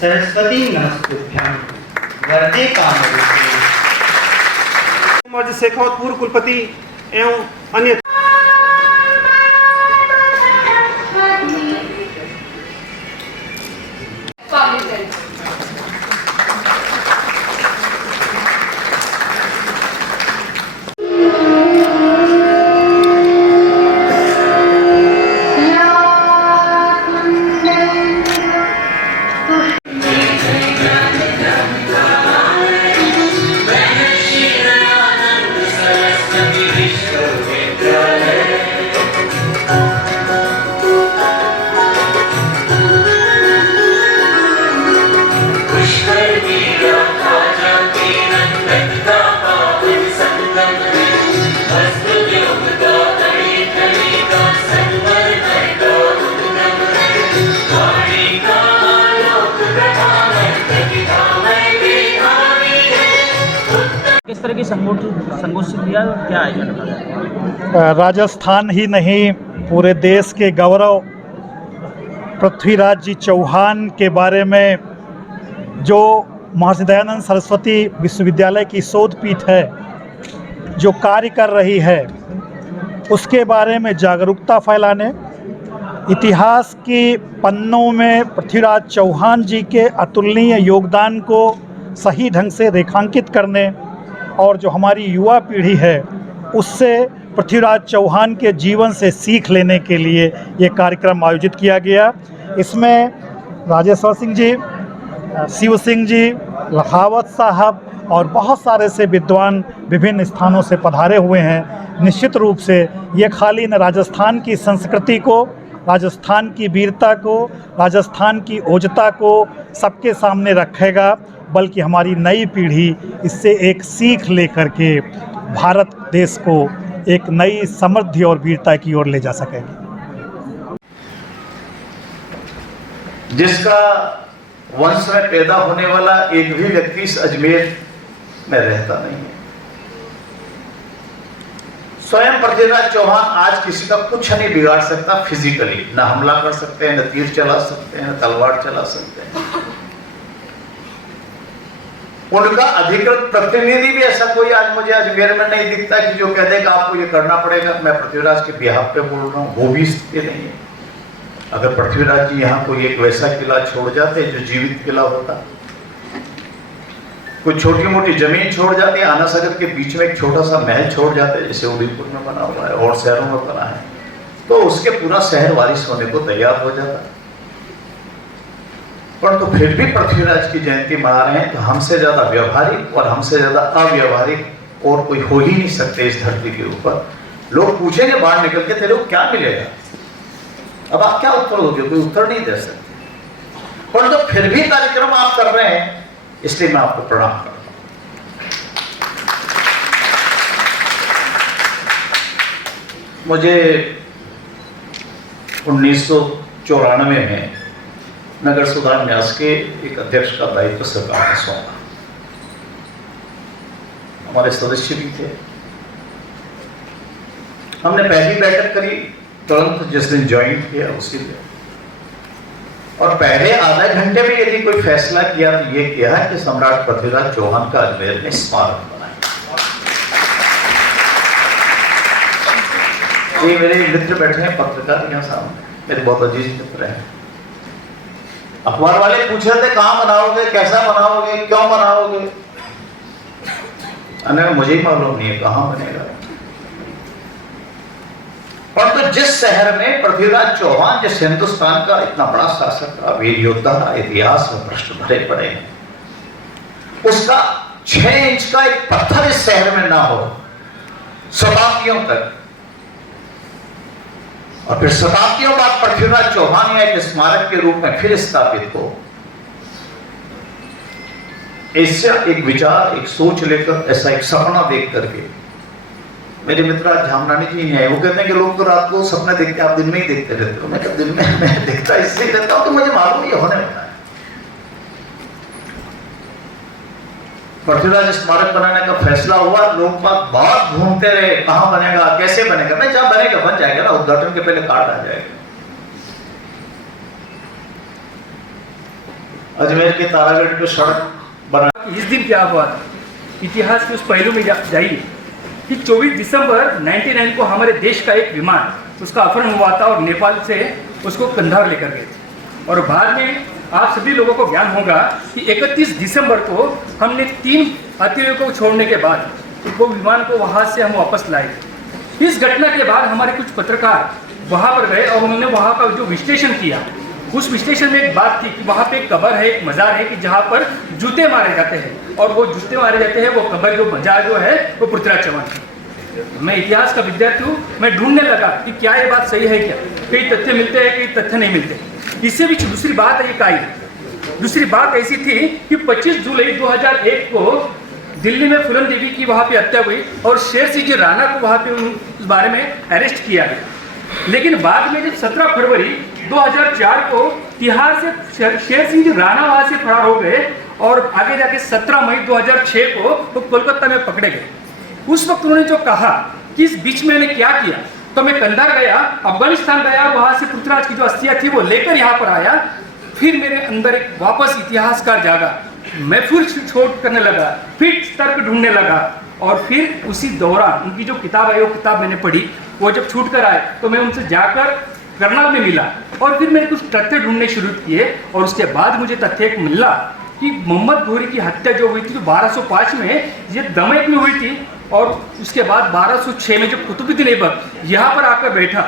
सरस्वती नमस्तुभ्यं वरदे कामरूपिणे। मर्ज शेखावत पूर्व कुलपति एवं अन्य किस तरह की संगोष्ठी दिया और क्या आयोजन था? राजस्थान ही नहीं पूरे देश के गौरव पृथ्वीराज जी चौहान के बारे में जो महर्षि दयानंद सरस्वती विश्वविद्यालय की शोध पीठ है जो कार्य कर रही है उसके बारे में जागरूकता फैलाने, इतिहास के पन्नों में पृथ्वीराज चौहान जी के अतुलनीय योगदान को सही ढंग से रेखांकित करने और जो हमारी युवा पीढ़ी है उससे पृथ्वीराज चौहान के जीवन से सीख लेने के लिए ये कार्यक्रम आयोजित किया गया। इसमें राजेश्वर सिंह जी, शिव सिंह जी, लखावत साहब और बहुत सारे से विद्वान विभिन्न स्थानों से पधारे हुए हैं। निश्चित रूप से ये खाली न राजस्थान की संस्कृति को, राजस्थान की वीरता को, राजस्थान की ओजता को सबके सामने रखेगा, बल्कि हमारी नई पीढ़ी इससे एक सीख लेकर के भारत देश को एक नई समृद्धि और वीरता की ओर ले जा सकेगी। जिसका वंश में पैदा होने वाला एक भी व्यक्ति इस अजमेर में रहता नहीं है। स्वयं पृथ्वीराज चौहान आज किसी का कुछ नहीं बिगाड़ सकता फिजिकली, न हमला कर सकते हैं, न तीर चला सकते हैं, न तलवार चला सकते हैं। उनका अधिकृत प्रतिनिधि भी ऐसा कोई आज मुझे अजमेर में नहीं दिखता कि जो कह दे कि आपको ये करना पड़ेगा। मैं पृथ्वीराज के बिहाफ पे बोल रहा हूँ, वो भी स्थिति नहीं है। अगर पृथ्वीराज जी यहाँ कोई एक वैसा किला छोड़ जाते जो जीवित किला होता, कोई छोटी मोटी जमीन छोड़ जाती, आना सागर के बीच में एक छोटा सा महल छोड़ जाते जैसे उदयपुर में बना हुआ है और शहरों में बना है, तो उसके पूरा शहर वारिस होने को तैयार हो जाता। परंतु तो फिर भी पृथ्वीराज की जयंती मना रहे हैं, तो हमसे ज्यादा व्यवहारिक और हमसे ज्यादा अव्यवहारिक और कोई हो ही नहीं सकते इस धरती के ऊपर। लोग पूछेंगे बाहर निकल के तेरे को क्या मिलेगा, अब आप क्या उत्तर दोगे? कोई उत्तर नहीं दे सकते। परंतु तो फिर भी कार्यक्रम आप कर रहे हैं, इसलिए मैं आपको प्रणाम करता हूं। मुझे 1994 में नगर सुधार न्यास के एक अध्यक्ष का दायित्व सरकार ने सौंपा। हमारे सदस्य भी थे। हमने पहली बैठक करी तुरंत जिस दिन ज्वाइन किया उसी दिन, और पहले आधे घंटे में यदि कोई फैसला किया तो ये किया है कि सम्राट पृथ्वीराज चौहान का अजमेर में स्मारक बनाया। ये मेरे मित्र बैठे हैं पत्रकार यहाँ सामने, मेरे बहुत अजीज मित्र हैं। अखबार वाले पूछ रहे थे कहाँ बनाओगे, कैसा बनाओगे, क्यों बनाओगे? मुझे ही मालूम नहीं है कहाँ बनेगा। परंतु तो जिस शहर में पृथ्वीराज चौहान, जिस हिंदुस्तान का इतना बड़ा शासक था, वीर योद्धा था, इतिहास में प्रश्न भरे पड़े हैं, उसका 6 इंच का एक पत्थर इस शहर में ना हो शताब्दियों तक, और फिर शताब्दियों बाद पृथ्वीराज चौहान या एक स्मारक के रूप में फिर स्थापित हो, इससे एक विचार, एक सोच लेकर, ऐसा एक सपना देख करके, मेरे मित्र झामरानी जी हैं, वो कहते हैं कि लोग तो रात को सपने देखते, आप दिन में ही देखते रहते हो। मैं कब दिन में मैं देखता इसलिए रहता हूं कि मुझे मालूम ये होने वाला है। पृथ्वीराज स्मारक बनाने का फैसला हुआ, लोग बहुत घूमते रहे, कहां बनेगा, कैसे बनेगा। मैं जहां बनेगा बन जाएगा ना, उद्घाटन के पहले कार्ड आ जाएगा। अजमेर के तारागढ़ पे सड़क बना। इस दिन क्या हुआ था, इतिहास के उस पहलू में जाइए कि 24 दिसंबर 99 को हमारे देश का एक विमान उसका अपहरण हुआ था और नेपाल से उसको कंधार लेकर गए थे। और बाद में आप सभी लोगों को ज्ञान होगा कि 31 दिसंबर को हमने 3 अतिरेकों को छोड़ने के बाद वो विमान को वहाँ से हम वापस लाए। इस घटना के बाद हमारे कुछ पत्रकार वहाँ पर गए और उन्होंने वहाँ का जो विश्लेषण किया, उस विश्लेषण में एक बात थी कि वहाँ पे एक कब्र है, एक मज़ार है कि जहाँ पर जूते मारे जाते हैं, और वो जूते मारे जाते हैं, वो कब्र जो मज़ार जो है वो पृथ्वीराज चौहान की। मैं इतिहास का विद्यार्थी हूँ, मैं ढूंढने लगा कि क्या ये बात सही है, क्या कई तथ्य मिलते हैं, कई तथ्य नहीं मिलते। इससे भी दूसरी बात है, दूसरी बात ऐसी थी कि 25 जुलाई 2001 को दिल्ली में फूलन देवी की वहाँ पे हत्या हुई और शेर सिंह जी राणा को वहाँ पे उस बारे में अरेस्ट किया गया। लेकिन बाद में जब 17 फरवरी 2004 को तिहाड़ से शेर सिंह जी राणा वहाँ से फरार हो गए और आगे जाके 17 मई 2006 को वो कोलकाता में पकड़े गए। उस वक्त उन्होंने जो कहा कि इस बीच में मैंने क्या किया, तो मैं कंधार गया, अफगानिस्तान गया, वहाँ से पृथ्वीराज की जो अस्थियाँ थी वो लेकर यहाँ पर आया। फिर मेरे अंदर एक वापस इतिहासकार जागा, मैं फिर शोध करने लगा, फिर तर्क ढूंढने लगा, और फिर उसी दौरान उनकी जो किताब आई वो किताब मैंने पढ़ी। वो जब छूट कर आए तो मैं उनसे जाकर करनाल में मिला और फिर मैंने कुछ तथ्य ढूंढने शुरू किए, और उसके बाद मुझे तथ्य एक मिला कि मोहम्मद घोरी की हत्या जो हुई थी तो 1205 में ये दमयक में हुई थी, और उसके बाद 1206 में जब कुतुबुद्दीन ऐबक यहाँ पर आकर बैठा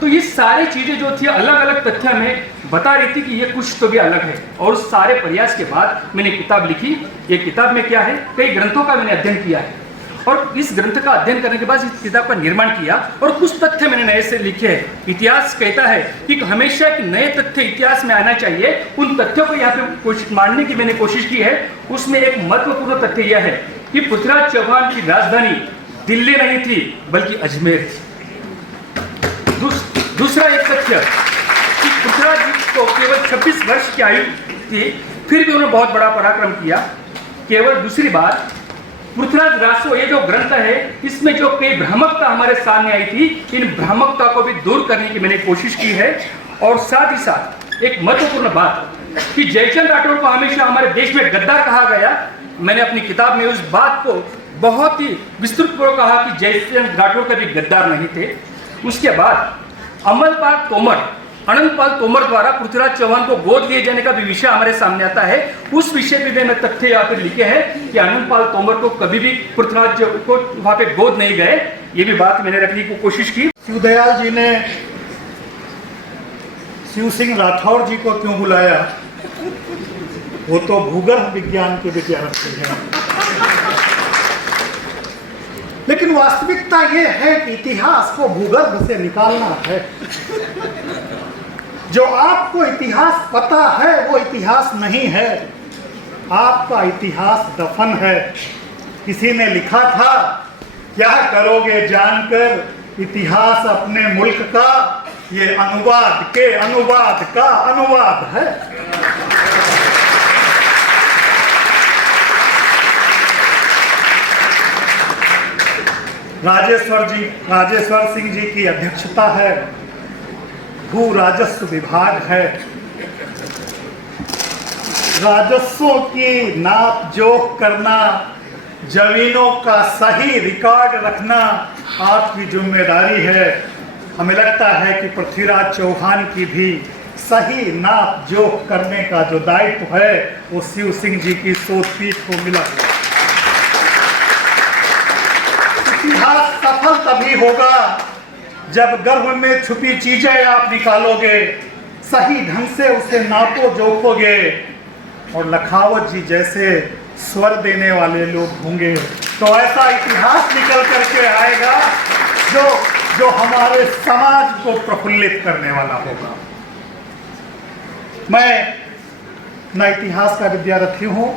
तो ये सारी चीज़ें जो थी अलग अलग तथ्य में बता रही थी कि ये कुछ तो भी अलग है। और उस सारे प्रयास के बाद मैंने किताब लिखी। ये किताब में क्या है, कई ग्रंथों का मैंने अध्ययन किया है, और इस ग्रंथ का अध्ययन करने के बाद इस किताब का निर्माण किया और कुछ तथ्य मैंने नए से लिखे हैं। इतिहास कहता है कि हमेशा एक नए तथ्य इतिहास में आना चाहिए। उन तथ्यों को यहाँ पे कोशिश मानने की मैंने कोशिश की है। उसमें एक महत्वपूर्ण तथ्य यह है कि पृथ्वीराज चौहान की राजधानी दिल्ली नहीं थी बल्कि अजमेर थी। दूसरा एक तथ्य कि पृथ्वीराज जी को केवल 26 वर्ष की आयु थी, फिर भी उन्होंने बहुत बड़ा पराक्रम किया। केवल दूसरी बात, पृथ्वीराज रासो ये जो ग्रंथ है इसमें जो कई भ्रामकता हमारे सामने आई थी, इन भ्रामकता को भी दूर करने की मैंने कोशिश की है। और साथ ही साथ एक महत्वपूर्ण बात कि जयचंद राठौर को हमेशा हमारे देश में गद्दार कहा गया। मैंने अपनी किताब में उस बात को बहुत ही विस्तृतपूर्वक कहा कि जयचंद राठौर कभी गद्दार नहीं थे। उसके बाद अमलपाल तोमर, अनंतपाल तोमर द्वारा पृथ्वीराज चौहान को गोद लिए जाने का भी विषय हमारे सामने आता है। उस विषय पे मैंने तथ्य यहाँ पे लिखे हैं कि अनंतपाल तोमर को कभी भी पृथ्वीराज को वहाँ पे गोद नहीं गए। ये भी बात मैंने रखने की कोशिश की। शिवदयाल जी ने शिव सिंह राठौर जी को क्यों बुलाया, वो तो भूगर्भ विज्ञान के विद्यार्थी हैं। लेकिन वास्तविकता ये है कि इतिहास को भूगर्भ से निकालना है। जो आपको इतिहास पता है वो इतिहास नहीं है, आपका इतिहास दफन है। किसी ने लिखा था, क्या करोगे जानकर इतिहास अपने मुल्क का, ये अनुवाद के अनुवाद का अनुवाद है। राजेश्वर सिंह जी की अध्यक्षता है, भू राजस्व विभाग है। राजस्वों की नाप जोख करना, जमीनों का सही रिकॉर्ड रखना आपकी जिम्मेदारी है। हमें लगता है कि पृथ्वीराज चौहान की भी सही नाप जोख करने का जो दायित्व है वो शिव सिंह जी की शोधपीठ को मिला है। इतिहास सफल तभी होगा जब गर्भ में छुपी चीजें आप निकालोगे, सही ढंग से उसे नापो जोखोगे, और लखावत जी जैसे स्वर देने वाले लोग होंगे तो ऐसा इतिहास निकल करके आएगा जो हमारे समाज को प्रफुल्लित करने वाला होगा। मैं न इतिहास का विद्यार्थी हूँ,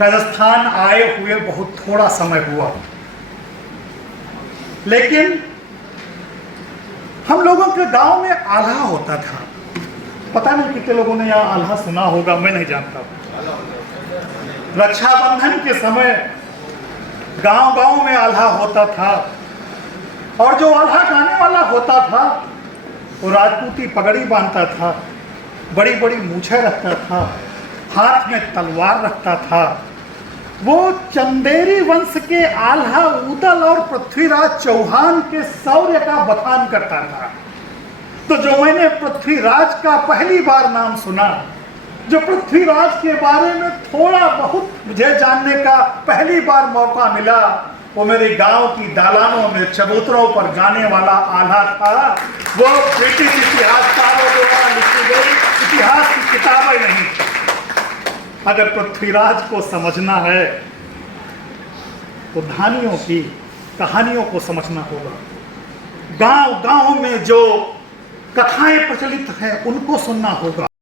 राजस्थान आए हुए बहुत थोड़ा समय हुआ, लेकिन हम लोगों के गांव में आल्हा होता था। पता नहीं कितने लोगों ने यहाँ आल्हा सुना होगा, मैं नहीं जानता। रक्षाबंधन के समय गांव-गांव में आल्हा होता था, और जो आल्हा गाने वाला होता था वो राजपूती पगड़ी बांधता था बड़ी बड़ी मूछें रखता था, हाथ में तलवार रखता था। वो चंदेरी वंश के आल्हा उदल और पृथ्वीराज चौहान के शौर्य का बखान करता था। तो जो मैंने पृथ्वीराज का पहली बार नाम सुना, जो पृथ्वीराज के बारे में थोड़ा बहुत मुझे जानने का पहली बार मौका मिला, वो मेरे गांव की दालानों में चबूतरों पर गाने वाला आल्हा था। वो ब्रिटिश इतिहासकारों द्वारा लिखी गई इतिहास की किताबें नहीं थी। अगर पृथ्वीराज को समझना है तो धानियों की कहानियों को समझना होगा। गांव गांव में जो कथाएं प्रचलित हैं उनको सुनना होगा।